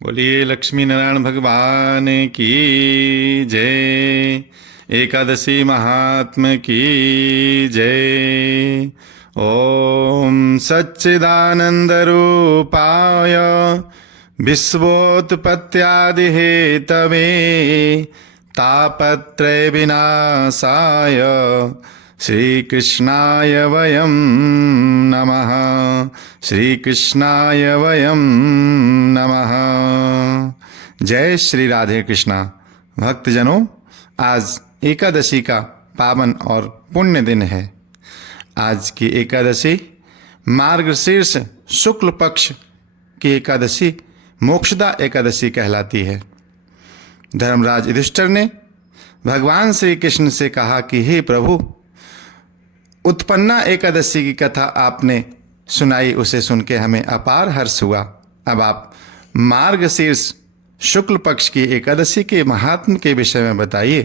बोलिए लक्ष्मी नारायण भगवान की जय। एकादशी महात्म की जय। ओम सच्चिदानंद रूपाय विश्वोत्पत्त्यादि हेतवे तापत्रय विनाशाय श्री कृष्णाय वयं नमः। श्री कृष्णाय वयं नमः। जय श्री राधे कृष्णा। भक्तजनों, आज एकादशी का पावन और पुण्य दिन है। आज की एकादशी मार्गशीर्ष शुक्ल पक्ष की एकादशी मोक्षदा एकादशी कहलाती है। धर्मराज युधिष्ठिर ने भगवान श्री कृष्ण से कहा कि हे प्रभु, उत्पन्ना एकादशी की कथा आपने सुनाई, उसे सुन के हमें अपार हर्ष हुआ। अब आप मार्गशीर्ष शुक्ल पक्ष की एकादशी के महात्म के विषय में बताइए।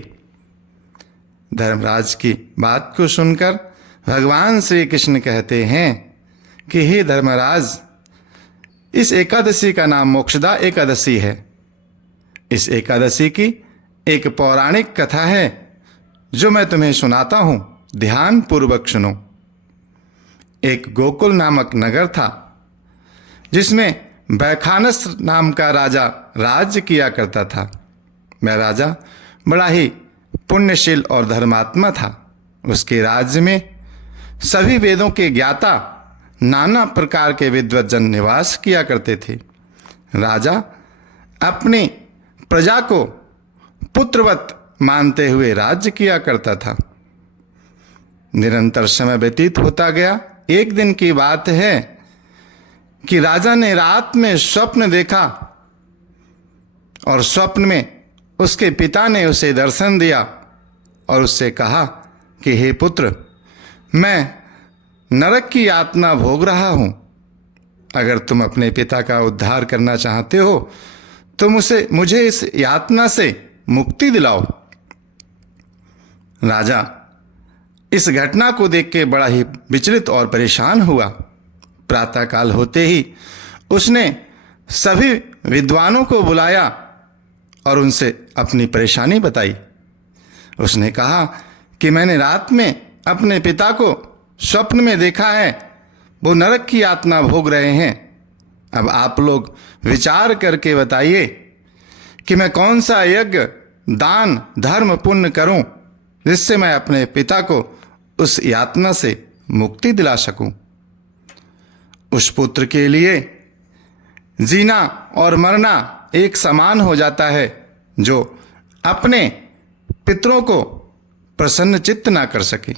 धर्मराज की बात को सुनकर भगवान श्री कृष्ण कहते हैं कि हे धर्मराज, इस एकादशी का नाम मोक्षदा एकादशी है। इस एकादशी की एक पौराणिक कथा है जो मैं तुम्हें सुनाता हूं, ध्यान पूर्वक सुनो। एक गोकुल नामक नगर था जिसमें बैखानस नाम का राजा राज्य किया करता था। वह राजा बड़ा ही पुण्यशील और धर्मात्मा था। उसके राज्य में सभी वेदों के ज्ञाता, नाना प्रकार के विद्वज्जन निवास किया करते थे। राजा अपनी प्रजा को पुत्रवत मानते हुए राज्य किया करता था। निरंतर समय व्यतीत होता गया। एक दिन की बात है कि राजा ने रात में स्वप्न देखा और स्वप्न में उसके पिता ने उसे दर्शन दिया और उससे कहा कि हे पुत्र, मैं नरक की यातना भोग रहा हूं। अगर तुम अपने पिता का उद्धार करना चाहते हो तो मुझे इस यातना से मुक्ति दिलाओ। राजा इस घटना को देख के बड़ा ही विचलित और परेशान हुआ। प्रातःकाल होते ही उसने सभी विद्वानों को बुलाया और उनसे अपनी परेशानी बताई। उसने कहा कि मैंने रात में अपने पिता को स्वप्न में देखा है, वो नरक की यातना भोग रहे हैं। अब आप लोग विचार करके बताइए कि मैं कौन सा यज्ञ, दान, धर्म, पुण्य करूं जिससे मैं अपने पिता को उस यातना से मुक्ति दिला सकूं। उस पुत्र के लिए जीना और मरना एक समान हो जाता है जो अपने पितरों को प्रसन्न चित्त ना कर सके।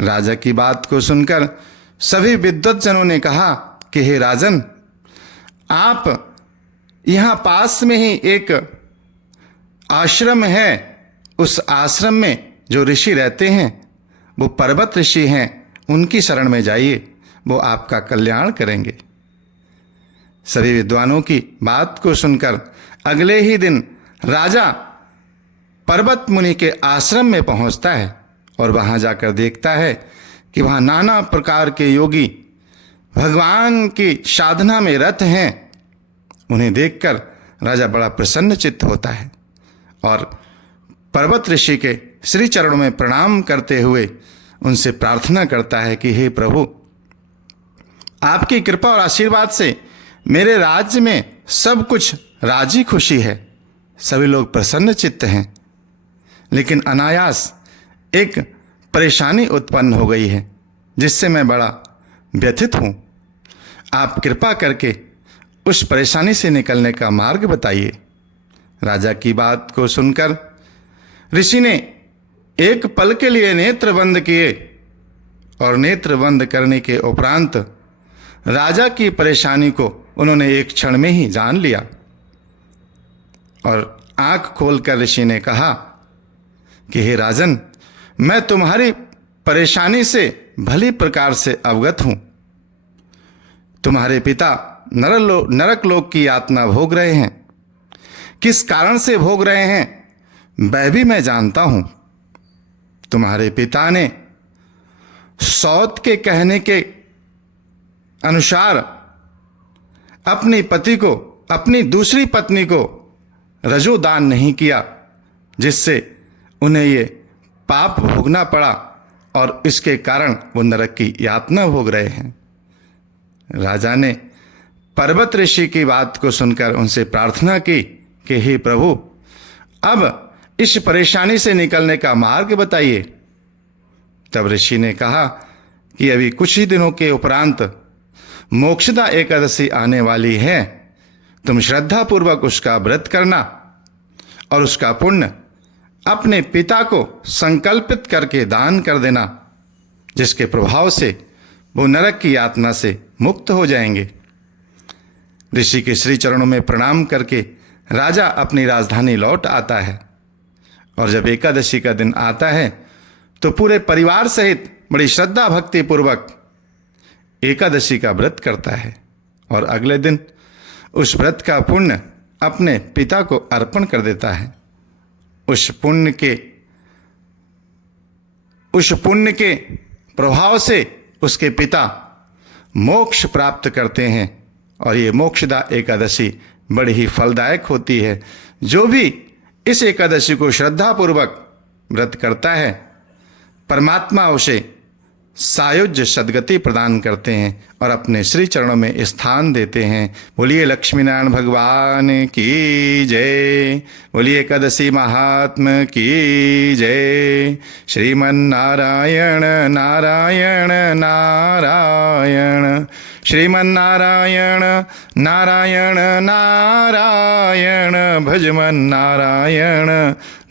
राजा की बात को सुनकर सभी विद्वज्जनों ने कहा कि हे राजन, आप यहाँ पास में ही एक आश्रम है, उस आश्रम में जो ऋषि रहते हैं वो पर्वत ऋषि हैं, उनकी शरण में जाइए, वो आपका कल्याण करेंगे। सभी विद्वानों की बात को सुनकर अगले ही दिन राजा पर्वत मुनि के आश्रम में पहुंचता है और वहां जाकर देखता है कि वहां नाना प्रकार के योगी भगवान की साधना में रत हैं। उन्हें देखकर राजा बड़ा प्रसन्न चित्त होता है और पर्वत ऋषि के श्री चरणों में प्रणाम करते हुए उनसे प्रार्थना करता है कि हे प्रभु, आपकी कृपा और आशीर्वाद से मेरे राज्य में सब कुछ राजी खुशी है, सभी लोग प्रसन्न चित्त हैं, लेकिन अनायास एक परेशानी उत्पन्न हो गई है जिससे मैं बड़ा व्यथित हूं। आप कृपा करके उस परेशानी से निकलने का मार्ग बताइए। राजा की बात को सुनकर ऋषि ने एक पल के लिए नेत्र बंद किए और नेत्र बंद करने के उपरांत राजा की परेशानी को उन्होंने एक क्षण में ही जान लिया और आंख खोलकर ऋषि ने कहा कि हे राजन, मैं तुम्हारी परेशानी से भली प्रकार से अवगत हूं। तुम्हारे पिता नरक लोक की यातना भोग रहे हैं। किस कारण से भोग रहे हैं वह भी मैं जानता हूं। तुम्हारे पिता ने सौत के कहने के अनुसार अपनी पति को अपनी दूसरी पत्नी को रजोदान नहीं किया, जिससे उन्हें ये पाप भोगना पड़ा और इसके कारण वो नरक की यातना भोग रहे हैं। राजा ने पर्वत ऋषि की बात को सुनकर उनसे प्रार्थना की कि हे प्रभु, अब इस परेशानी से निकलने का मार्ग बताइए। तब ऋषि ने कहा कि अभी कुछ ही दिनों के उपरांत मोक्षदा एकादशी आने वाली है। तुम श्रद्धा पूर्वक उसका व्रत करना और उसका पुण्य अपने पिता को संकल्पित करके दान कर देना, जिसके प्रभाव से वो नरक की यातना से मुक्त हो जाएंगे। ऋषि के श्री चरणों में प्रणाम करके राजा अपनी राजधानी लौट आता है और जब एकादशी का दिन आता है तो पूरे परिवार सहित बड़ी श्रद्धा भक्ति पूर्वक एकादशी का व्रत करता है और अगले दिन उस व्रत का पुण्य अपने पिता को अर्पण कर देता है। उस पुण्य के प्रभाव से उसके पिता मोक्ष प्राप्त करते हैं और ये मोक्षदा एकादशी बड़ी ही फलदायक होती है। जो भी इस एकादशी को श्रद्धापूर्वक व्रत करता है, परमात्मा उसे सायुज्य सद्गति प्रदान करते हैं और अपने श्री चरणों में स्थान देते हैं। बोलिए लक्ष्मी नारायण भगवान की जय, बोलिए एकादशी महात्म की जय। श्रीमन्नारायण नारायण नारायण, श्रीमन्नारायण नारायण नारायण, भजमन नारायण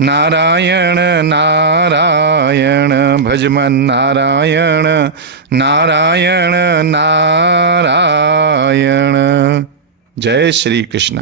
नारायण नारायण, भजमन नारायण नारायण नारायण। जय श्री कृष्ण।